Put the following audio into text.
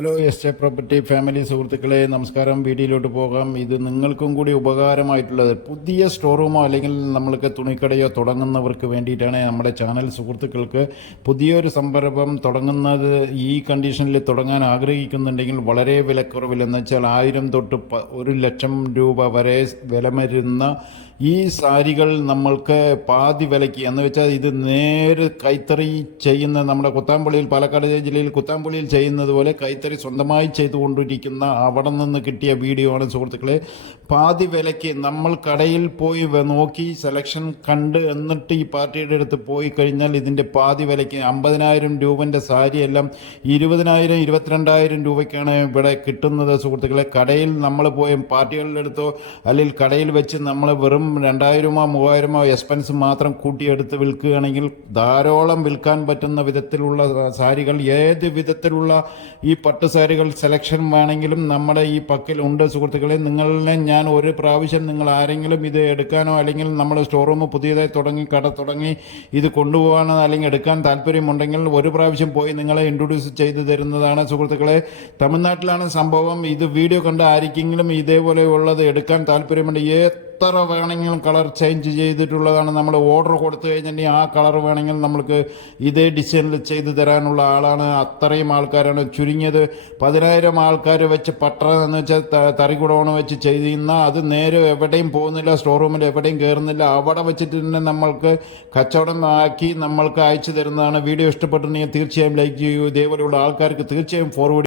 Hello S property family സുഹൃത്തുക്കളെ നമസ്കാരം. വീഡിയോയിലോട്ട് പോകാം. ഇത് നിങ്ങൾക്കും കൂടി ഉപകാരമായിട്ടുള്ളത് പുതിയ സ്റ്റോർ റൂമോ അല്ലെങ്കിൽ നമ്മൾക്ക് തുണിക്കടയോ തുടങ്ങുന്നവർക്ക് വേണ്ടിയിട്ടാണ്. നമ്മുടെ ചാനൽ സുഹൃത്തുക്കൾക്ക് പുതിയൊരു സംരംഭം തുടങ്ങുന്നത് ഈ കണ്ടീഷനിൽ തുടങ്ങാൻ ആഗ്രഹിക്കുന്നുണ്ടെങ്കിൽ വളരെ വിലക്കുറവിൽ എന്ന് വെച്ചാൽ 1000 തൊട്ട് 1,00,000 രൂപ വരെ വില വരുന്ന ഈ സാരികൾ നമ്മൾക്ക് പാതി വിലയ്ക്ക് എന്ന് വെച്ചാൽ ഇത് നേര് കൈത്തറി ചെയ്യുന്ന നമ്മുടെ കുത്താമ്പള്ളിയിൽ, പാലക്കാട് ജില്ലയിൽ കുത്താമ്പള്ളിയിൽ ചെയ്യുന്നത് പോലെ കൈത്തറി സ്വന്തമായി ചെയ്തുകൊണ്ടിരിക്കുന്ന അവിടെ നിന്ന് കിട്ടിയ വീഡിയോ ആണ് സുഹൃത്തുക്കളെ. പാതി വിലയ്ക്ക് നമ്മൾ കടയിൽ പോയി നോക്കി സെലക്ഷൻ കണ്ട് എന്നിട്ട് ഈ പാർട്ടിയുടെ അടുത്ത് പോയി കഴിഞ്ഞാൽ ഇതിൻ്റെ പാതി വിലയ്ക്ക് 50,000 രൂപൻ്റെ സാരി എല്ലാം 20,000 22,000 രൂപയ്ക്കാണ് ഇവിടെ കിട്ടുന്നത് സുഹൃത്തുക്കളെ. കടയിൽ നമ്മൾ പോയി പാർട്ടികളുടെ അടുത്തോ അല്ലെങ്കിൽ കടയിൽ വെച്ച് നമ്മൾ വെറും 2,000-ഓ 3,000-ഓ എക്സ്പെൻസ് മാത്രം കൂട്ടിയെടുത്ത് വിൽക്കുകയാണെങ്കിൽ ധാരാളം വിൽക്കാൻ പറ്റുന്ന വിധത്തിലുള്ള സാരികൾ, ഏത് വിധത്തിലുള്ള ഈ പട്ട് സാരികൾ സെലക്ഷൻ വേണമെങ്കിലും നമ്മുടെ ഈ പക്കലുണ്ട് സുഹൃത്തുക്കളെ. നിങ്ങളെ ഞാൻ ഒരു പ്രാവശ്യം നിങ്ങൾ ആരെങ്കിലും ഇത് എടുക്കാനോ അല്ലെങ്കിൽ നമ്മൾ സ്റ്റോർ റൂം പുതിയതായി കട തുടങ്ങി ഇത് കൊണ്ടുപോകാനോ അല്ലെങ്കിൽ എടുക്കാൻ താല്പര്യമുണ്ടെങ്കിൽ ഒരു പ്രാവശ്യം പോയി നിങ്ങളെ ഇൻട്രൊഡ്യൂസ് ചെയ്ത് തരുന്നതാണ് സുഹൃത്തുക്കളെ. തമിഴ്നാട്ടിലാണ് സംഭവം. ഇത് വീഡിയോ കണ്ട് ആർക്കെങ്കിലും ഇതേപോലെ ഉള്ളത് എടുക്കാൻ താല്പര്യമുണ്ട്, എത്ര വേണമെങ്കിലും കളർ ചേഞ്ച് ചെയ്തിട്ടുള്ളതാണ്. നമ്മൾ ഓർഡർ കൊടുത്തു കഴിഞ്ഞിട്ടുണ്ടെങ്കിൽ ആ കളർ വേണമെങ്കിൽ നമ്മൾക്ക് ഇതേ ഡിസൈനിൽ ചെയ്തു തരാനുള്ള ആളാണ്. അത്രയും ആൾക്കാരാണ്. ചുരുങ്ങിയത് 10,000 ആൾക്കാർ വെച്ച് പട്ട എന്ന് വെച്ചാൽ തറികുടവണ വെച്ച് ചെയ്യുന്ന അത് നേരെ എവിടെയും പോകുന്നില്ല, സ്റ്റോർ റൂമിൽ എവിടെയും കയറുന്നില്ല. അവിടെ വെച്ചിട്ട് തന്നെ നമ്മൾക്ക് കച്ചവടം ആക്കി നമ്മൾക്ക് അയച്ചു തരുന്നതാണ്. വീഡിയോ ഇഷ്ടപ്പെട്ടിട്ടുണ്ടെങ്കിൽ തീർച്ചയായും ലൈക്ക് ചെയ്യൂ. ഇതേപോലെയുള്ള ആൾക്കാർക്ക് തീർച്ചയായും ഫോർവേഡ്